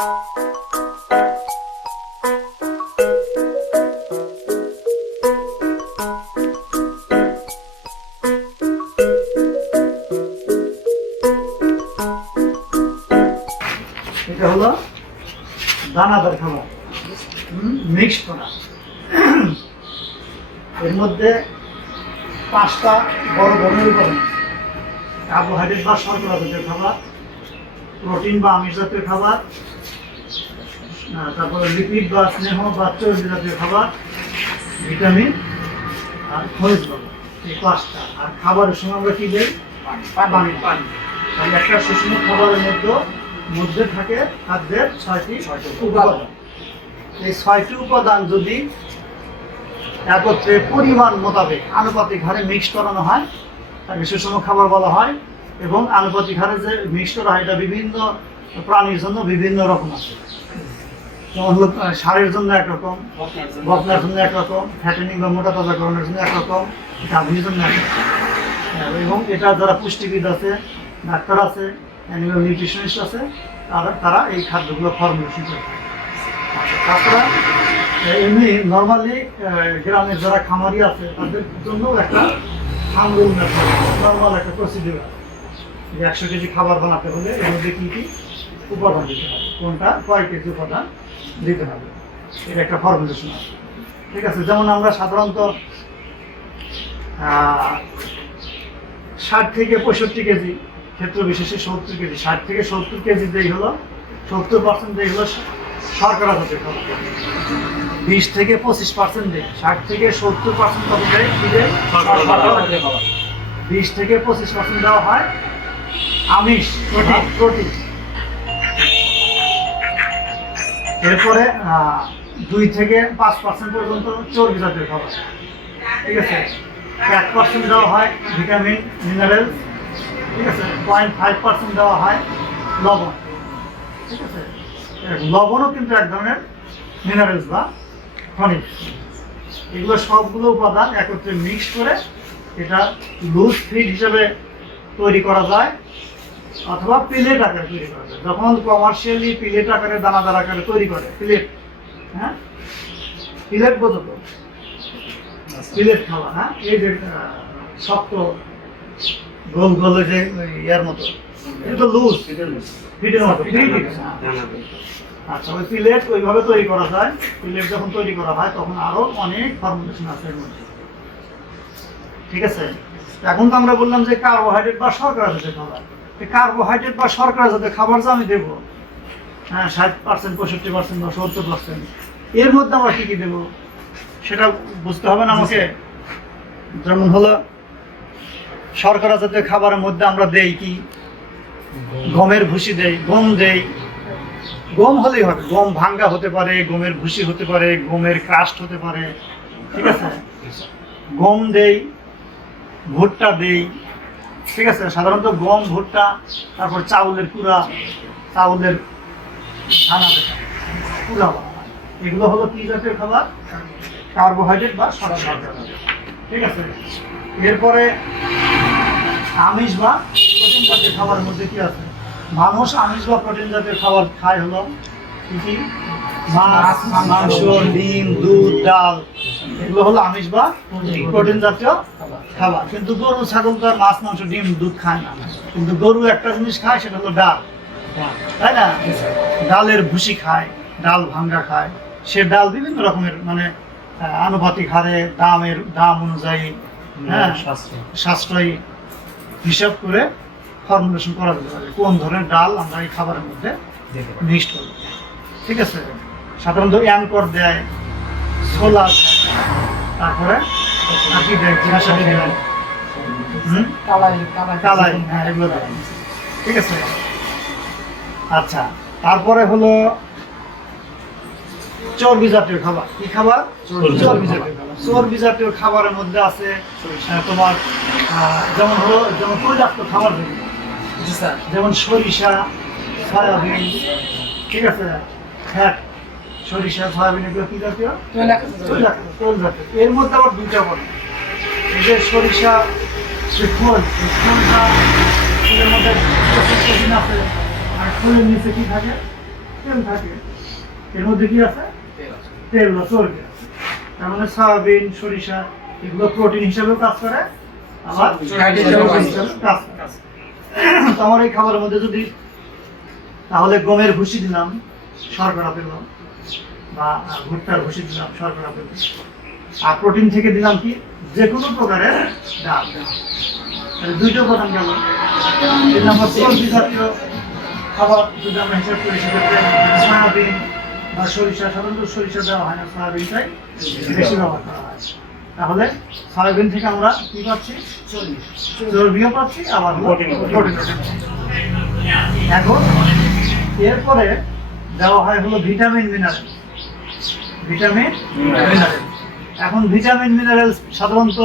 এটা হলো দানাদার খাবার, মিক্স করা। এর মধ্যে 5টা বড় ধরনের উপাদান: কার্বোহাইড্রেট বা শর্করা জাতীয় খাবার, প্রোটিন বা আমিষ জাতীয় খাবার, তারপরে লিপিড বা স্নেহ বা চর্বি জাতীয় খাবার, ভিটামিন আর খনিজ লবণ। এই 5টা। আর খাবারের সময় আমরা কি দিই? পানি। তাহলে একটা সুষম খাবারের মধ্যে থাকে খাদ্যের 6টি উপাদান। এই 6টি উপাদান যদি একত্রে পরিমাণ মোতাবেক আনুপাতিক হারে মিক্স করানো হয় তাকে সুষম খাবার বলা হয়। এবং আনুপাতিক হারে যে মিক্স করা হয় এটা বিভিন্ন প্রাণীর জন্য বিভিন্ন রকম আছে। যেমন হলো সারের জন্য একরকম, বকনার জন্য একরকম, ফ্যাটেনিং বা মোটা তাজাকরণের জন্য একরকম, গাভীর জন্য একরকম। এবং এটা যারা পুষ্টিবিদ আছে, ডাক্তার আছে, অ্যানিমাল নিউট্রিশনিস্ট আছে, তারা এই খাদ্যগুলো ফর্মুলেশন করে। তাছাড়া এমনি নর্মালি গ্রামের যারা খামারি আছে তাদের জন্য একটা হামরুল মেথড, নর্মাল একটা প্রসিডিউর আছে যে 100 কেজি খাবার বানাতে হলে এর মধ্যে কী কী উপাদান দিতে হবে, কোনটা কয় কেজি উপাদান দিতে হবে, এটা একটা ফর্মুলেশন আছে। ঠিক আছে? যেমন আমরা সাধারণত 60 থেকে 65 কেজি, ক্ষেত্র বিশেষে 70 কেজি, 60 থেকে 70 কেজি যেই হলো 70% যেই হলো শর্করা জাতীয় খাবার, 20 থেকে 25% দেয়, 60 থেকে 70% কত দেয়? কি দেয়? শর্করা জাতীয় খাবার। 20 থেকে 25% দেওয়া হয় আমিষ, প্রোটিন। এরপরে 2 থেকে 5% পর্যন্ত চর্বি জাতীয় খাবার। ঠিক আছে? 1% দেওয়া হয় ভিটামিন, মিনারেলস। ঠিক আছে? 0.5% দেওয়া হয় লবণ। ঠিক আছে? লবণও কিন্তু এক ধরনের মিনারেলস বা খনিজ। এগুলো সবগুলো উপাদান একত্রে মিক্স করে এটা লুজ ফিড হিসেবে তৈরি করা যায় অথবা প্লেট আকারে তৈরি করা যায়। যখন কমার্শিয়ালি প্লেট আকারে, দানাদার আকারে তৈরি করে, প্লেট, হ্যাঁ, প্লেট বোঝো তো? প্লেট খাওয়া, হ্যাঁ, এই যে শক্ত গোল গোল যে ইয়ার মতো, এটা তো লুজ ফিডের মতো। আচ্ছা, ওই প্লেট ওইভাবে তৈরি করা যায়। প্লেট যখন তৈরি করা হয় তখন আরো অনেক ফর্মুলেশন আছে এর মধ্যে। ঠিক আছে? এখন তো আমরা বললাম যে কার্বোহাইড্রেট বা শর্করা জাতীয় খাবার। কার্বোহাইড্রেট বা শর্করা জাতীয় খাবার যে আমি দেবো, হ্যাঁ, 60%, 65% বা 70%, এর মধ্যে আমরা কি কি দেবো সেটা বুঝতে হবে না আমাকে। যেমন হলো শর্করা জাতীয় খাবারের মধ্যে আমরা দেই কি? গমের ভুসি দেই, গম দেই। গম হলেই হবে, গম ভাঙ্গা হতে পারে, গমের ভুসি হতে পারে, গমের ক্রাস্ট হতে পারে। ঠিক আছে? গম দেই, ভুট্টা দেই। ঠিক আছে? সাধারণত গম, ভুট্টা, তারপর চাউলের কুড়া, চাউলের দানা যেটা কুড়া বলা হয়, এগুলো হলো কি জাতীয় খাবার? কার্বোহাইড্রেট বা শর্করা। ঠিক আছে? এরপরে আমিষ বা প্রোটিন জাতীয় খাবারের মধ্যে কি আছে? মানুষ আমিষ বা প্রোটিন জাতীয় খাবার খায় হলো কি? মাছ, মাংস, ডিম, দুধ, ডাল, এগুলো হলো আমিষ বা প্রোটিন জাতীয় খাবার। কিন্তু গরু, ছাগল তো আর মাছ, মাংস, ডিম, দুধ খায় না। কিন্তু গরু একটা জিনিস খায়, সেটা হলো ডাল, তাই না? ডালের ভুসি খায়, ডাল ভাঙ্গা খায়। সে ডাল বিভিন্ন রকমের, মানে আনুপাতিক হারে দাম অনুযায়ী, হ্যাঁ, সাশ্রয়ী হিসাব করে ফর্মুলেশন করা যেতে পারে কোন ধরনের ডাল আমরা এই খাবারের মধ্যে মিক্সড করবো। ঠিক আছে? সাধারণত অ্যাঙ্কর দেয়, ছোলা দেয়, তারপরে আটি দেয়, ঘাসাটি দেয়, কালাই, হ্যাঁ, এগুলো দেয়। ঠিক আছে? আচ্ছা, তারপরে হলো চর্বি জাতীয় খাবার। কি খাবার? চর্বি জাতীয় খাবার। চর্বি জাতীয় খাবারের মধ্যে আছে তোমার যেমন তৈলাক্ত খাবার, যেমন সরিষা, সয়াবিন। ঠিক আছে? ফ্যাট, সরিষা, সয়াবিন, এগুলো কি জাতীয়? তৈলাক্ত, তেল জাতীয়। এর মধ্যে আবার দুইটা বলে, এই যে সরিষা, ফুলের মধ্যে প্রোটিন আছে, আর ফুলের নিচে কি থাকে? তেল থাকে। এর মধ্যে কি আছে? তেল বা চর্বি আছে। তার মানে সয়াবিন, সরিষা এগুলো প্রোটিন হিসেবেও কাজ করে, আবার ফ্যাট হিসেবেও কাজ করে। তো আমার এই খাবারের মধ্যে যদি তাহলে গমের ভুসি দিলাম, শর্করা পেলাম, বা ভুট্টার ভুসি দিলাম, শর্করা পেলাম। আর প্রোটিন থেকে দিলাম কি যে কোনো প্রকারের ডাল। তাহলে দুইটা উপাদান গেল। তিন নম্বর চর্বি জাতীয় খাবার যদি আমরা হিসাব করি সেক্ষেত্রে সয়াবিন বা সরিষা, সাধারণত সরিষা দেওয়া হয় না, সয়াবিনটাই বেশি ব্যবহার করা হয়। তাহলে সয়াবিন থেকে আমরা কি পাচ্ছি? চর্বিও পাচ্ছি, আবার প্রোটিন। এখন এরপরে দেওয়া হয় হলো ভিটামিন মিনারেল। এখন ভিটামিন মিনারেল সাধারণত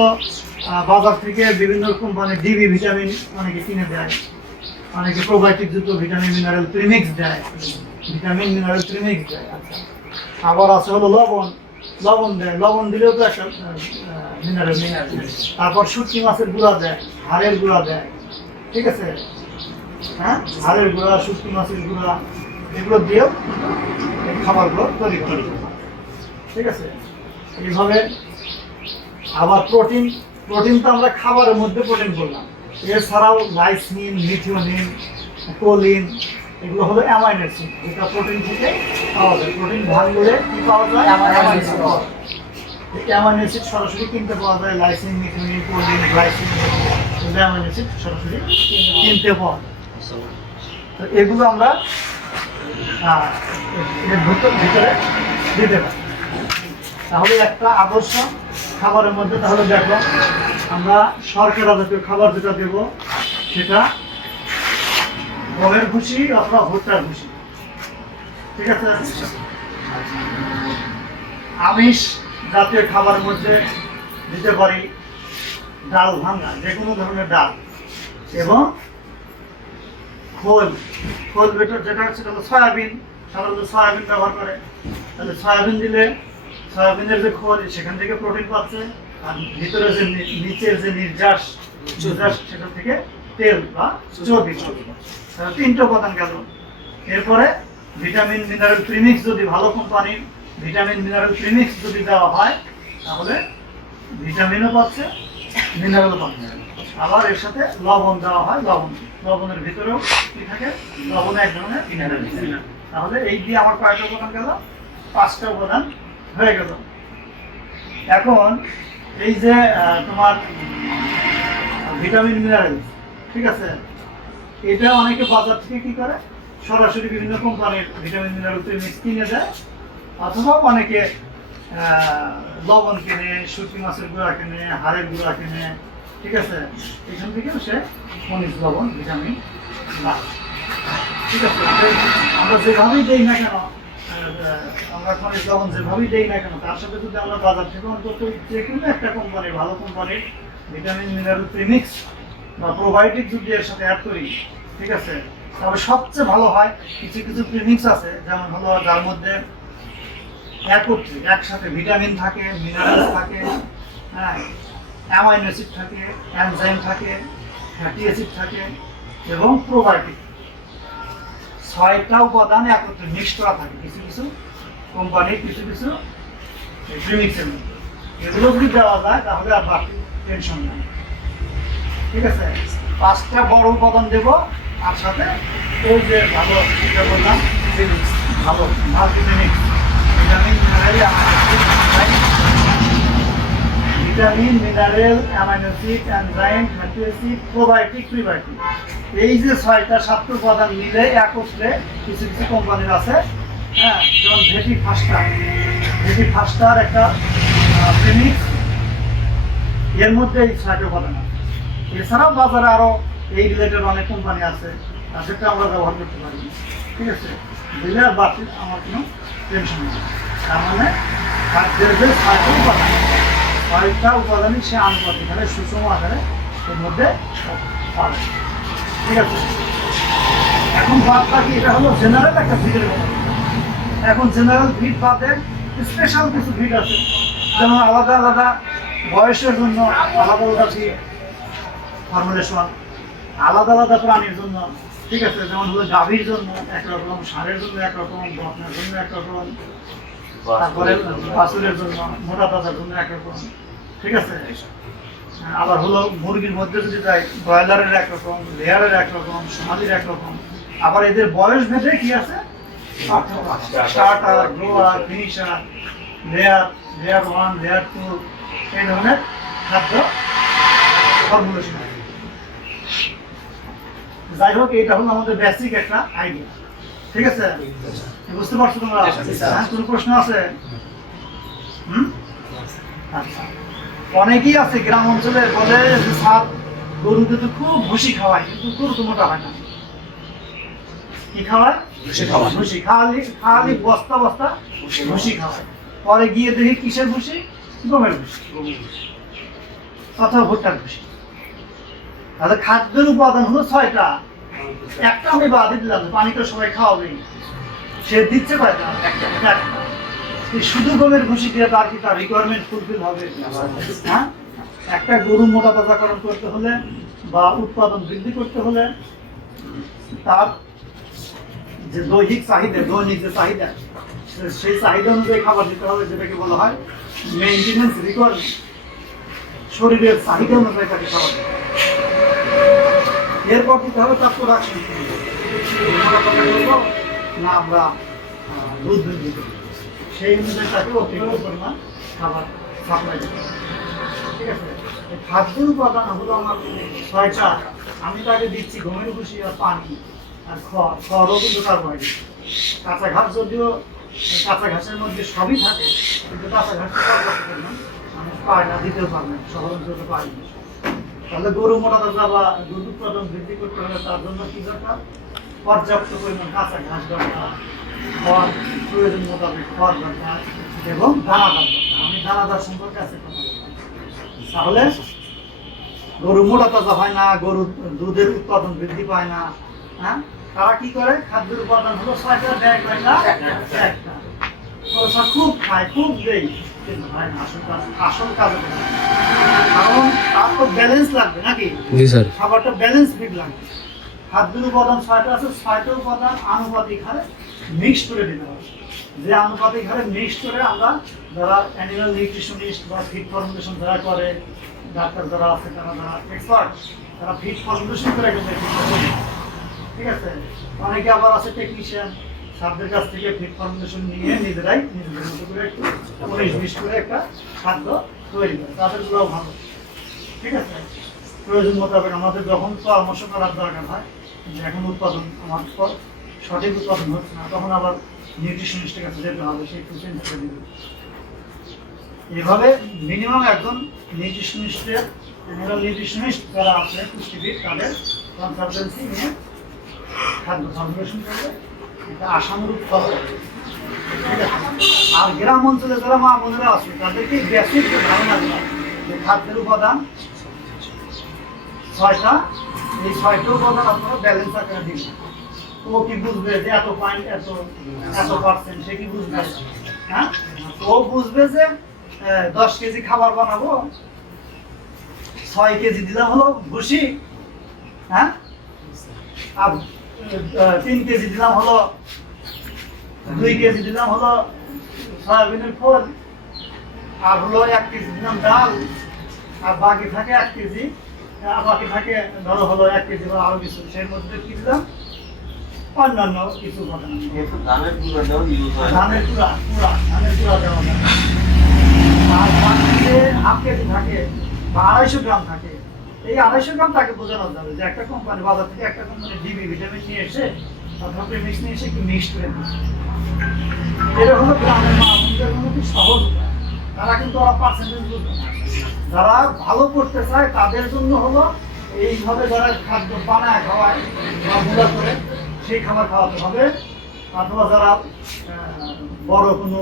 বাজার থেকে বিভিন্ন কোম্পানি ডিবি ভিটামিন অনেকে কিনে দেয়, অনেকে প্রোবায়োটিক যুক্ত ভিটামিন মিনারেল প্রিমিক্স দেয়, আচ্ছা। আবার আছে হলো লবণ দেয়, লবণ দিলেও তো একটা মিনারেল। তারপর শুটকি মাছের গুঁড়া দেয়, হাড়ের গুঁড়া দেয়, ঠিক আছে? হ্যাঁ, হাড়ের গুঁড়া, শুটকি মাছের গুঁড়া এগুলো দিয়েও এই খাবারগুলো তৈরি করি, ঠিক আছে? এইভাবে আবার প্রোটিন তো আমরা খাবারের মধ্যে প্রোটিন বললাম। এছাড়াও লাইসিন, মিথিওনিন, কোলিন এগুলো হলো অ্যামাইনো অ্যাসিড, যেটা প্রোটিন থেকে পাওয়া যায়। প্রোটিন ভাঙলে কি পাওয়া যায়? অ্যামাইনো অ্যাসিড পাওয়া যায়। অ্যামাইনো অ্যাসিড সরাসরি কিনতে পাওয়া যায়, lysine, methionine, choline, glycine amino acid সরাসরি কিনতে পাওয়া যায়। তো এগুলো আমরা এর ভিতরে দিতে পারি। তাহলে একটা আদর্শ খাবারের মধ্যে তাহলে দেখো আমরা শর্করা জাতীয় খাবার যেটা দেব সেটা গমের ভুসি অথবা ভুট্টার ভুসি, ঠিক আছে? আমিষ জাতীয় খাবারের মধ্যে দিতে পারি ডাল ভাঙা, যে কোনো ধরনের ডাল, এবং খোল বেটার যেটা হচ্ছে সয়াবিন, সাধারণত সয়াবিন ব্যবহার করে। তাহলে সয়াবিন দিলে সয়াবিনের যে খোল সেখান থেকে প্রোটিন পাচ্ছে, আর ভিতরে যে নিচের যে নির্যাস সেখান থেকে তেল বা চর্বি। তিনটা উপাদান গেল। এরপরে ভিটামিন মিনারেল প্রিমিক্স যদি ভালো কোম্পানির ভিটামিন মিনারেল প্রিমিক্স যদি দেওয়া হয় তাহলে ভিটামিনও পাচ্ছে, মিনারেলও পাচ্ছে। আবার এর সাথে লবণ দেওয়া হয়, লবণের ভিতরেও কি থাকে? লবণে এক ধরনের মিনারেল। তাহলে এই দিয়ে আমার কয়টা উপাদান গেল? 5টা উপাদান হয়ে গেল। এখন এই যে তোমার ভিটামিন মিনারেল, ঠিক আছে, এটা অনেকে বাজার থেকে কি করে সরাসরি বিভিন্ন কোম্পানির ভিটামিন মিনারেল প্রিমিক্স কিনে দেয়, অথবা অনেকে লবণ কিনে, শুটকি মাছের গুঁড়া কিনে, হাড়ের গুঁড়া কিনে, ঠিক আছে? এখান থেকেও সে খনিজ লবণ, ভিটামিন পায়, ঠিক আছে? আমরা যেভাবেই দেই না কেন, আমরা খনিজ লবণ যেভাবেই দেই না কেন, তার সাথে যদি আমরা বাজার থেকে অন্তত যে কোনো একটা কোম্পানির, ভালো কোম্পানির ভিটামিন মিনারেল প্রিমিক্স বা প্রোবায়োটিক যদি এর সাথে অ্যাড করি, ঠিক আছে? তবে সবচেয়ে ভালো হয় কিছু প্রিমিক্স আছে, যেমন হলো যার মধ্যে একসাথে ভিটামিন থাকে, মিনারেলস থাকে, হ্যাঁ, অ্যামাইনো অ্যাসিড থাকে, এনজাইম থাকে, ফ্যাটি অ্যাসিড থাকে এবং প্রোবায়োটিক। 6টা উপাদান একত্রে মিক্স করা থাকে কিছু কোম্পানির, কিছু প্রিমিক্সের মধ্যে। এগুলো যদি দেওয়া যায় তাহলে আর বাড়তি টেনশন নেই, ঠিক আছে? 5টা বড় উপাদান দেবো, আর সাথে ওই যে ভালো বললাম প্রিমিক্স, ভালো multipremix, vitamin mineral amino acid, enzyme, fatty acid, probiotic, prebiotic. এই যে 6টা-7টা উপাদান মিলে একত্রে কিছু কোম্পানির আছে, হ্যাঁ, যেমন ভেটি ফাস্টার একটা প্রিমিক্স, এর মধ্যে এই 6টা উপাদান আছে। এছাড়াও বাজারে আরো এই রিলেটেড অনেক কোম্পানি আছে, সেটা আমরা ব্যবহার করতে পারি, ঠিক আছে? দিলে আর বাড়তি আমার কোনো টেনশন নেই। তার মানে খাদ্যের যে 6টা উপাদানই সে আনুপাতিক হারে, সুষম আকারে এর মধ্যে পাবে, ঠিক আছে? এখন বাদ বাকি এটা হলো জেনারেল একটা ফিডের কথা। এখন জেনারেল ফিড বাদে স্পেশাল কিছু ফিড আছে, যেমন আলাদা বয়সের জন্য আলাদা ফিড ফর্মুলেশন, আলাদা প্রাণীর জন্য ঠিক আছে, যেমন হলো গাভীর জন্য একরকম, ষাঁড়ের জন্য একরকম, বকনার জন্য একরকম, তারপরে বাছুরের জন্য, মোটা তাজার জন্য একরকম, ঠিক আছে। আবার হলো মুরগির মধ্যে যদি যাই, ব্রয়লারের একরকম, লেয়ারের একরকম, সোনালির একরকম। আবার এদের বয়স ভেদে কি আছে, starter, grower, finisher, layer 1, layer 2, এই ধরনের খাদ্য ফর্মুলেশন। যাই হোক, এটা হলো আমাদের বেসিক একটা আইডিয়া, ঠিক আছে। বুঝতে পারছো তোমরা? কোনো প্রশ্ন আছে? আচ্ছা, অনেকেই আছে গ্রাম অঞ্চলে বলে যে স্যার গরুকে তো খুব ভুসি খাওয়ায়, কিন্তু গরু তো মোটা হয় না। কি খাওয়ায়? ভুসি। খালি বস্তা বস্তা ভুসি খাওয়ায়। পরে গিয়ে দেখি কিসের ভুসি? গমের ভুসি অথবা ভুট্টার ভুসি। তাহলে খাদ্যের উপাদান হলো 6টা, একটা আমি বাদই দিলাম, পানি তো সবাই খাওয়াবে, সে দিচ্ছে কয়টা? একটা। শুধু গমের ভুসি দিয়ে তার কি তার রিকোয়ারমেন্ট ফুলফিল হবে? হ্যাঁ, একটা গরু মোটা তাজাকরণ করতে হলে বা উৎপাদন বৃদ্ধি করতে হলে তার যে দৈহিক চাহিদা, দৈনিক যে চাহিদা, সেই চাহিদা অনুযায়ী খাবার দিতে হবে, যেটাকে বলা হয় মেইনটেনেন্স রিকোয়ারমেন্ট। শরীরের চাহিদা অনুযায়ী তাকে খাবার দিতে হবে। এরপর দিতে হবে তার প্রোডাকশন, না আমরা দুধ বৃদ্ধি করি, সেই অনুযায়ী তাকে অতিরিক্ত পরিমাণ খাবার সাপ্লাই দিতে হবে, ঠিক আছে। খাদ্যের উপাদান হলো আমার 6টা। আমি তাকে দিচ্ছি গমের ভুসি আর পানি আর খড়ও কিন্তু কার্বোহাইড্রেট। কাঁচা ঘাস, যদিও কাঁচা ঘাসের মধ্যে সবই থাকে, কিন্তু কাঁচা ঘাস মানুষ পায় না, দিতেও পারে না, শহর অঞ্চলে পায় না। তাহলে গরু মোটা তাজা বা দুধ উৎপাদন বৃদ্ধি করতে হলে তার জন্য কি দরকার? পর্যাপ্ত পরিমাণ কাঁচা ঘাস দরকার, খড় প্রয়োজন মোতাবেক খড় দরকার, এবং দানাদার দরকার। আমি দানাদার সম্পর্কে আছে কথা বললাম। তাহলে গরু মোটা তাজা হয় না, গরু দুধের উৎপাদন বৃদ্ধি পায় না। হ্যাঁ, তারা কি করে? খাদ্যের উপাদান হলো 6টা, দেয় কয়টা? একটা। খুব খায়, খুব দেয়, কিন্তু হয় না আসল কাজ। কারণ তার তো ব্যালেন্স লাগবে নাকি? খাবারটা ব্যালেন্স ফিট লাগবে। খাদ্যের উপাদান 6টা আছে, 6টা উপাদান আনুপাতিক হারে মিক্স করে দিতে হবে। যে আনুপাতিক হারে মিক্স করে আমরা যারা অ্যানিমাল নিউট্রিশনিস্ট বা ফিড ফর্মুলেশন যারা করে, ডাক্তার যারা আছে, তারা এক্সপার্ট, তারা ফিড ফর্মুলেশন করে কিন্তু, ঠিক আছে। অনেকে আবার আছে টেকনিশিয়ান, সারদের কাছ থেকে ফিড ফর্মুলেশন নিয়ে নিজেদের মতো করে একটু 19-20 করে একটা খাদ্য তৈরি করে, তাদেরগুলোও ভালো, ঠিক আছে। প্রয়োজন মোতাবেক আমাদের যখন পরামর্শ করার দরকার হয়, এখন উৎপাদন আমার সঠিক উৎপাদন হচ্ছে না, তখন আবার নিউট্রিশনিস্টের কাছে যেতে হবে, সেই চেঞ্জ করে দিবে। এভাবে মিনিমাম একজন নিউট্রিশনিস্টের, অ্যানিমাল নিউট্রিশনিস্ট যারা আছে পুষ্টিবিদ, তাদের কনসালটেন্সি নিয়ে খাদ্য ফর্মুলেশন করবে, এটা আশানুরূপ ফল হবে, ঠিক আছে। আর গ্রাম অঞ্চলে যারা মা বোনেরা আছে, তাদেরকে বেসিক যে ধারণাগুলো, যে খাদ্যের উপাদান 6টা, এই 6টা উপাদান আপনারা ব্যালেন্স আকারে দিন। ও কি বুঝবে যে এত পয়েন্ট, এত পার্সেন্ট, সে কি বুঝবে? হ্যাঁ, ও বুঝবে যে 10 কেজি খাবার বানাবো, 6 কেজি দিলাম হলো ভুসি, হ্যাঁ, আর 3 কেজি দিলাম হলো, 2 কেজি দিলাম হলো সয়াবিনের খোল, আর হলো 1 কেজি দিলাম ডাল, আর বাকি থাকে 1 কেজি, আর বাকি থাকে ধরো হলো 1 কেজি বা আরো কিছু, সেই মধ্যে কি দিলাম? অন্যান্য কিছু ঘটনা, ধানের কুড়া দেওয়া যায়। আর বাকিতে 1/2 কেজি থাকে বা 250 গ্রাম থাকে, এই 250 গ্রাম তাকে বোঝানো যাবে যে একটা কোম্পানি বাজার থেকে একটা কোম্পানি ডিবি ভিটামিন নিয়ে এসে অথবা প্রেমিক্স নিয়ে এসে একটু মিক্সড করে দিচ্ছে। এটা হলো গ্রামের মা বোনদের জন্য খুব সহজ উপায়। তারা কিন্তু ওরা পার্সেন্টেজ বুঝবে না। যারা ভালো করতে চায় তাদের জন্য হলো এইভাবে যারা খাদ্য বানায় খাওয়ায় বা গুঁড়া করে সেই খাবার খাওয়াতে হবে, অথবা যারা বড় কোনো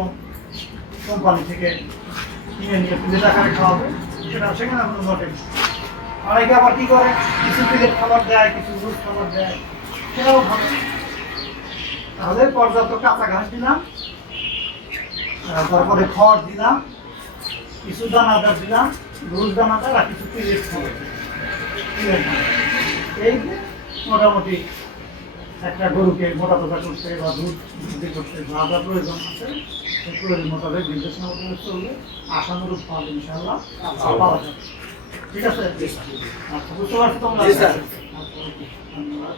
কোম্পানি থেকে কিনে নিয়ে প্লেট আকারে খাওয়াবে, সেখানে কোনো ঘটে। অনেকে আবার কি করে, কিছু প্লেট খাবার দেয়, কিছু দুধ খাবার দেয়, সেটাও ভালো। তাহলে পর্যাপ্ত কাঁচা ঘাস দিলাম, তারপরে খড় দিলাম, কিছু দানাদার দিলাম, রোজ দানাদার, আর কিছু প্লেট খাবার, এই যে মোটামুটি একটা গরুকে মোটা তাজা করতে বা দুধ বৃদ্ধি করতে যা যা প্রয়োজন আছে সেই প্রয়োজন মোতাবেক নির্দেশনা মোতাবেক চললে আশানুরূপ ফল ইনশাআল্লাহ পাওয়া যাবে। ঠিক আছে? আচ্ছা, বুঝতে পারছো তোমরা? জি, স্যার। আচ্ছা, ধন্যবাদ।